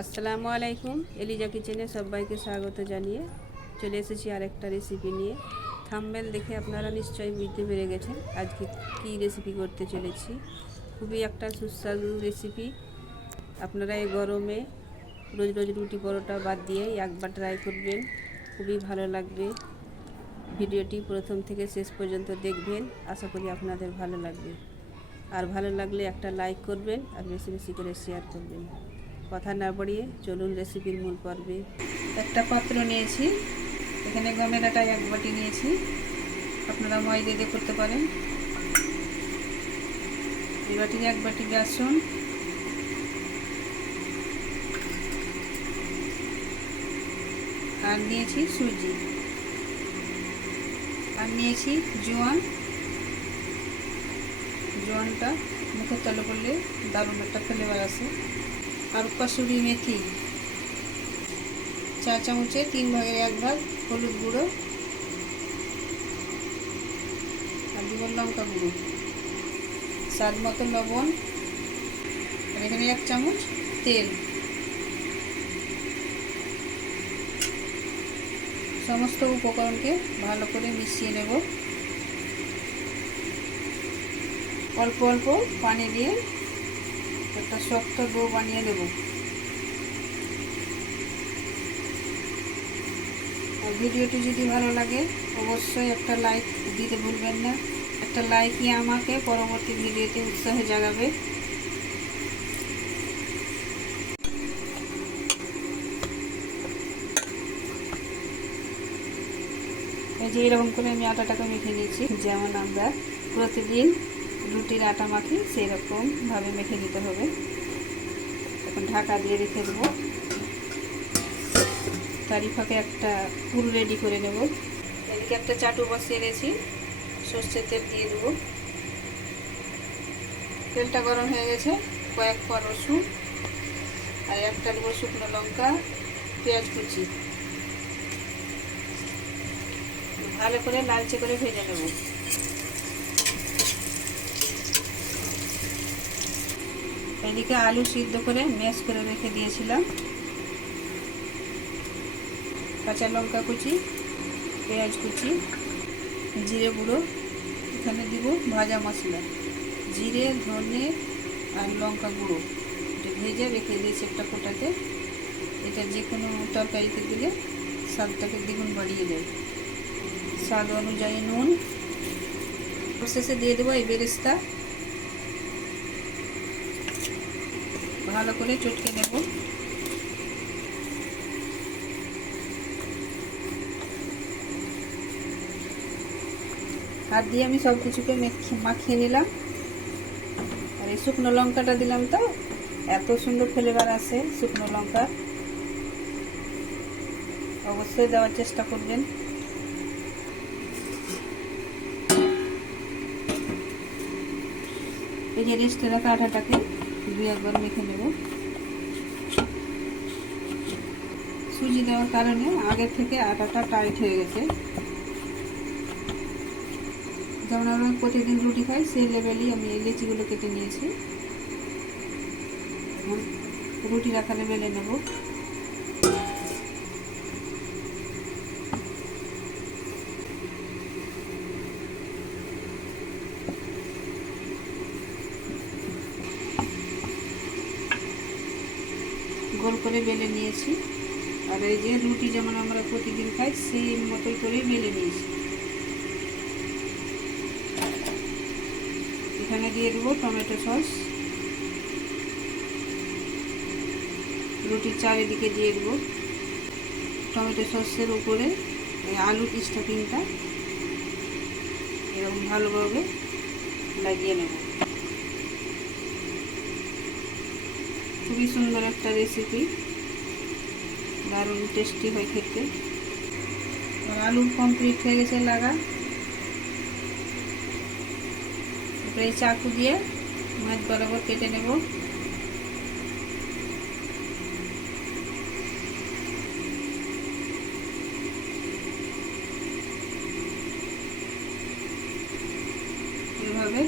আসসালামু আলাইকুম, এলিজা কিচেনে সবাইকে স্বাগত জানিয়ে চলে এসেছি আরেকটা রেসিপি নিয়ে। থাম্বেল দেখে আপনারা নিশ্চয়ই বুঝতে পেরে গেছেন আজকে কী রেসিপি করতে চলেছি। খুবই একটা সুস্বাদু রেসিপি আপনারা এই গরমে রোজ রোজ রুটি পরোটা বাদ দিয়ে একবার ট্রাই করবেন, খুবই ভালো লাগবে। ভিডিওটি প্রথম থেকে শেষ পর্যন্ত দেখবেন, আশা করি আপনাদের ভালো লাগবে। আর ভালো লাগলে একটা লাইক করবেন আর বেশি বেশি করে শেয়ার করবেন। কথা না বাড়িয়ে চলুন রেসিপির মূল পর্বে। একটা পাত্র নিয়েছি। এখানে গমের আটা এক বাটি নিয়েছি। আপনারা ময়দা দিয়ে করতে পারেন। এই বাটির এক বাটি বেসন। আর নিয়েছি সুজি। আর নিয়েছি জোয়ান। জোয়ানটা মুখের তলে করলে দারুণ একটা ফ্লেভার আসে। আর কসুরি মেথি চা চামচে তিন ভাগের এক ভাগ হলুদ গুঁড়ো আর দিব লঙ্কা গুঁড়ো। স্বাদ মতো লবণ আর এখানে এক চামচ তেল। সমস্ত উপকরণকে ভালো করে মিশিয়ে নেব। অল্প অল্প পানি দিয়ে একটা শক্ত ডো বানিয়ে নেব। আর ভিডিওটি যদি ভালো লাগে, অবশ্যই একটা লাইক দিতে ভুলবেন না। একটা লাইকই আমাকে পরবর্তী ভিডিওতে উৎসাহ জাগাবে। এই যে এরকম করে আমি আটাটাকে মেখে নিয়েছি। যেমন আমরা প্রতিদিন রুটির আটা মাখি সেই রকমভাবে মেখে নিতে হবে। এখন ঢাকা দিয়ে রেখে দেবো। তারই ফাঁকে একটা পুর রেডি করে নেব। এদিকে একটা চাটু বসিয়ে নিয়েছি সর্ষের তেল দিয়ে দেবো। তেলটা গরম হয়ে গেছে। কয়েক পর রসুন আর একটা দেবো শুকনো লঙ্কা, পেঁয়াজ কুচি। ভালো করে লালচে করে ভেজে নেব। এদিকে আলু সিদ্ধ করে ম্যাশ করে রেখে দিয়েছিলাম। কাঁচা লঙ্কা কুচি, পেঁয়াজ কুচি, জিরে গুঁড়ো, এখানে দিব ভাজা মশলা, জিরে, ধনে আর লঙ্কা গুঁড়ো। এটা ভেজে রেখে দিয়েছি একটা কোটাতে। এটা যে কোনো তরকারিতে দিলে স্বাদটাকে দ্বিগুণ বাড়িয়ে দেয়। স্বাদ অনুযায়ী নুন। শেষে দিয়ে দেবো এই বেরেস্তা। ভালো করে চটকে নেব। হাত দিয়ে আমি সব কিছুকে মাখিয়ে নিলাম। আর এই শুকনো লঙ্কাটা দিলাম তো, এত সুন্দর ফ্লেভার আসে শুকনো লঙ্কা অবশ্যই দেওয়ার চেষ্টা করবেন। এই যে রেস্টে রাখা আটাটাকে দুই একবার মেখে নেব। সুজি দেওয়ার কারণে আগে থেকে আটাটা টাইট হয়ে গেছে। যেমন আমরা প্রতিদিন রুটি খাই, সেই লেভেলই আমি এই লিচিগুলো কেটে নিয়েছি। রুটি রাখা লেভেলে নেব। গোল করে বেলে নিয়েছি। আর এই যে রুটি যেমন আমরা প্রতিদিন খাই সেই মতোই করে বেলে নিয়েছি। এখানে দিয়ে দেবো টমেটো সস। রুটির চারিদিকে দিয়ে দেবো টমেটো সসের উপরে আলুর স্টাফিংটা এরকম ভালোভাবে লাগিয়ে নেব। খুবই সুন্দর একটা রেসিপি দারুণ টেস্টি হয় খেতে। আলু কমপ্লিট হয়ে গেছে লাগা এরপরে এই চাকু দিয়ে মাছ বরাবর কেটে নেব। এভাবে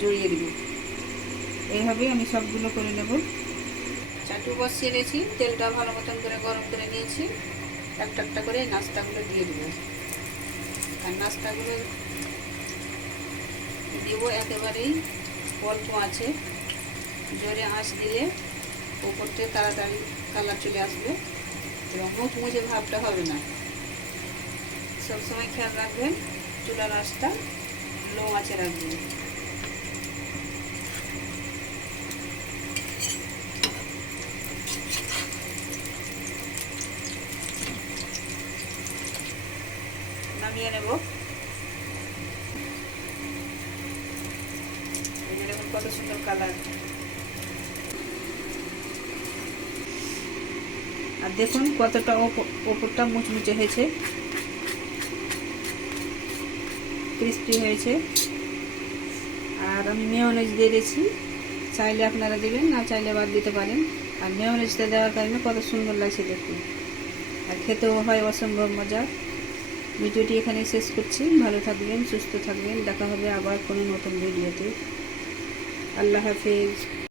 জড়িয়ে দেব। এইভাবে আমি সবগুলো করে নেব। একটু বসিয়ে নিয়েছি। তেলটা ভালো মতন করে গরম করে নিয়েছি। একটা একটা করে নাস্তাগুলো দিয়ে দেবো। আর নাস্তাগুলো দেবো একেবারেই অল্প আছে। জোরে আঁচ দিলে ওপরতে তাড়াতাড়ি কালার চলে আসবে এবং মুচমুচে ভাবটা হবে না। সবসময় খেয়াল রাখবেন, চুলার আঁচটা লো আছে রাখবেন। নামিয়ে নেব। কত সুন্দর কালার। আর দেখুন কতটা ওপ- ওপরটা মুচমুচে হয়েছে। ক্রিস্পি হয়েছে। আর আমি মেয়নেজ দিয়ে দিয়েছি। চাইলে আপনারা দেবেন, না চাইলে বাদ দিতে পারেন। আর মেয়নেজটা দেওয়ার কারণে কত সুন্দর লাগছে দেখুন। আর খেতেও হয় অসম্ভব মজা। ভিডিওটি এখানে শেষ করছি। ভালো থাকবেন, সুস্থ থাকবেন। দেখা হবে আবার কোনো নতুন ভিডিওতে। আল্লাহ হাফেজ।